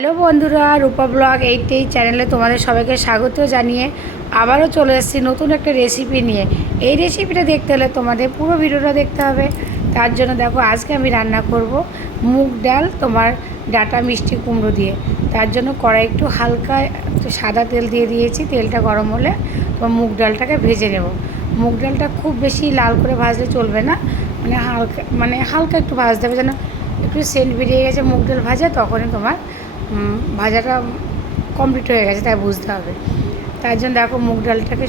Hello বন্ধুরা, রূপা blog এইটি চ্যানেলে তোমাদের সবাইকে স্বাগত জানিয়ে আবারও চলে এসেছি নতুন একটা রেসিপি নিয়ে। এই রেসিপিটা দেখতে হলে তোমাদের পুরো ভিডিওটা দেখতে হবে। তার জন্য দেখো, আজকে আমি রান্না করব মুগ ডাল তোমার ডাটা মিষ্টি কুমড়ো দিয়ে। তার জন্য কড়াই একটু হালকা একটু সাদা তেল দিয়ে দিয়েছি, তেলটা গরম হলে তোমার মুগ ডালটাকে ভেজে নেব। মুগ ডালটা খুব বেশি লাল করে ভাজলে চলবে না মানে হালকা মানে হালকা একটু ভাজতে হবে যেন একটু সেন্ট বেরিয়ে গেছে মুগ ডাল ভাজা, তখনই তোমার ভাজাটা কমপ্লিট হয়ে গেছে, তাই বুঝতে হবে। তার জন্য দেখো মুগ ডালটাকে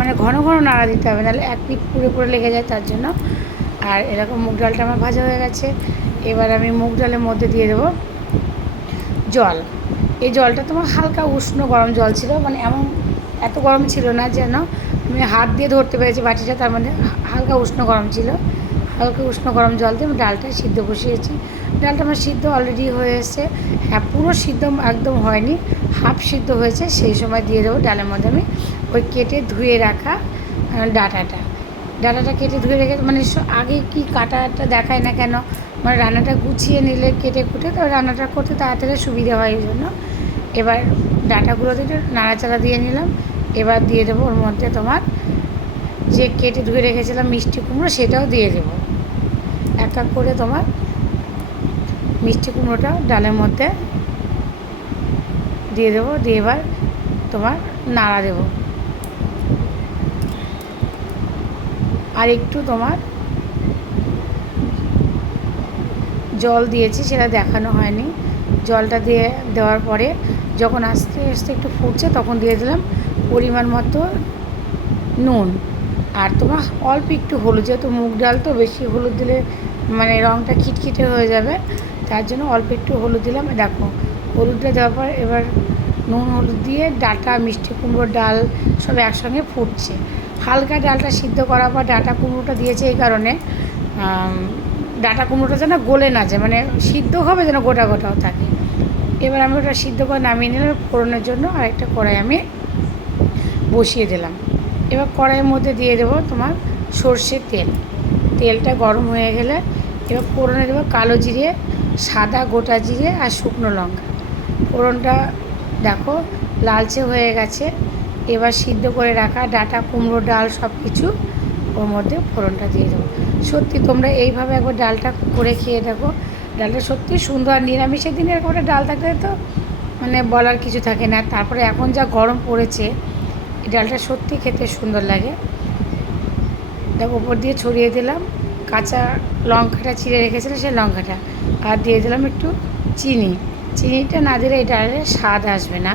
মানে ঘন ঘন নাড়া দিতে হবে, নাহলে এক পিঠ পুরো পুরো লেগে যায় তার জন্য। আর এরকম মুগ ডালটা আমার ভাজা হয়ে গেছে। এবার আমি মুগ ডালের মধ্যে দিয়ে দেবো জল। এই জলটা তোমার হালকা উষ্ণ গরম জল ছিল মানে এমন এত গরম ছিল না যেন আমি হাত দিয়ে ধরতে পেরেছি বাটিটা, তার মধ্যে হালকা উষ্ণ গরম ছিল। হালকা উষ্ণ গরম জল দিয়ে আমি ডালটা সিদ্ধ বসিয়েছি। ডালটা আমার সিদ্ধ অলরেডি হয়ে এসছে। হ্যাঁ পুরো সিদ্ধ একদম হয়নি হাফ সিদ্ধ হয়েছে, সেই সময় দিয়ে দেবো ডালের মধ্যে আমি ওই কেটে ধুয়ে রাখা ডাঁটাটা। ডাঁটাটা কেটে ধুয়ে রেখে মানে আগে কি কাটাটা দেখায় না কেন মানে রান্নাটা গুছিয়ে নিলে কেটে কুটে, তো রান্নাটা করতে তাড়াতাড়ি সুবিধা হয় এই জন্য। এবার ডাঁটাগুলোতে একটু নাড়াচাড়া দিয়ে নিলাম, এবার দিয়ে দেবো ওর মধ্যে তোমার যে কেটে ধুয়ে রেখেছিলাম মিষ্টি কুমড়ো, সেটাও দিয়ে দেবো। এক এক করে তোমার মিষ্টি কুমড়োটা ডালের মধ্যে দিয়ে দেবো, দিয়ে এবার তোমার নাড়া দেবো। আর একটু তোমার জল দিয়েছি, সেটা দেখানো হয়নি। জলটা দিয়ে দেওয়ার পরে যখন আস্তে আস্তে একটু ফুটছে তখন দিয়ে দিলাম পরিমাণ মতো নুন। আর তোমার অল্প একটু হলুদ, যেহেতু মুগ ডাল তো বেশি হলুদ দিলে মানে রঙটা খিটখিটে হয়ে যাবে। তার জন্য অল্প একটু হলুদ দিলাম। দেখো, হলুদটা দেওয়ার পর এবার নুন হলুদ দিয়ে ডাটা, মিষ্টি কুমড়োর ডাল সব একসঙ্গে ফুটছে। হালকা ডালটা সিদ্ধ করার পর ডাটা কুমড়োটা দিয়েছে এই কারণে ডাটা কুমড়োটা যেন গলে না যায় মানে সিদ্ধ হবে যেন গোটা গোটাও থাকে। এবার আমি ওটা সিদ্ধ করে নামিয়ে নিলাম, ফোড়নের জন্য আরেকটা কড়াই আমি বসিয়ে দিলাম। এবার কড়াইয়ের মধ্যে দিয়ে দেবো তোমার সর্ষের তেল। তেলটা গরম হয়ে গেলে এবার ফোড়নে দেবো কালো জিরে সাদা গোটা জিরে আর শুকনো লঙ্কা। ফোড়নটা দেখো লালচে হয়ে গেছে। এবার সিদ্ধ করে রাখা ডাটা, কুমড়ো, ডাল সব কিছু ওর মধ্যে ফোড়নটা দিয়ে দেবো। সত্যি তোমরা এইভাবে একবার ডালটা করে খেয়ে দেখো। ডালটা সত্যি সুন্দর আর নিরামিষের দিনে এরকম একটা ডাল থাকলে তো মানে বলার কিছু থাকে না। তারপরে এখন যা গরম পড়েছে, এই ডালটা সত্যি খেতে সুন্দর লাগে। দেখো, ওপর দিয়ে ছড়িয়ে দিলাম। কাঁচা লঙ্কাটা চিড়ে রেখেছিলাম, সেই লঙ্কাটা। দিয়ে দিলাম একটু চিনি। চিনিটা না দিলে এই ডালের স্বাদ আসবে না,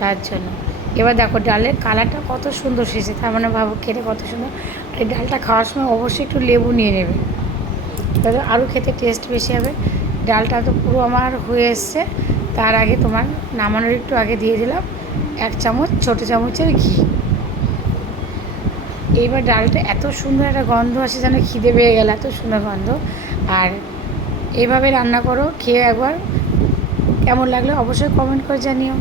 তার জন্য। এবার দেখো ডালের কালারটা কত সুন্দর এসেছে, তার মানে ভাবো খেতে কত সুন্দর। আর এই ডালটা খাওয়ার সময় অবশ্যই একটু লেবু নিয়ে নেবে। তাহলে আরও খেতে টেস্ট বেশি হবে। ডালটা তো পুরো আমার হয়ে এসছে, তার আগে তোমার নামানোর একটু আগে দিয়ে দিলাম এক চামচ ছোটো চামচের ঘি। এইবার ডালটা এত সুন্দর একটা গন্ধ আসে যেন খিদে পেয়ে গেল, এত সুন্দর গন্ধ। আর এইভাবে রান্না করো খেয়ে একবার কেমন লাগল অবশ্যই কমেন্ট করে জানিও।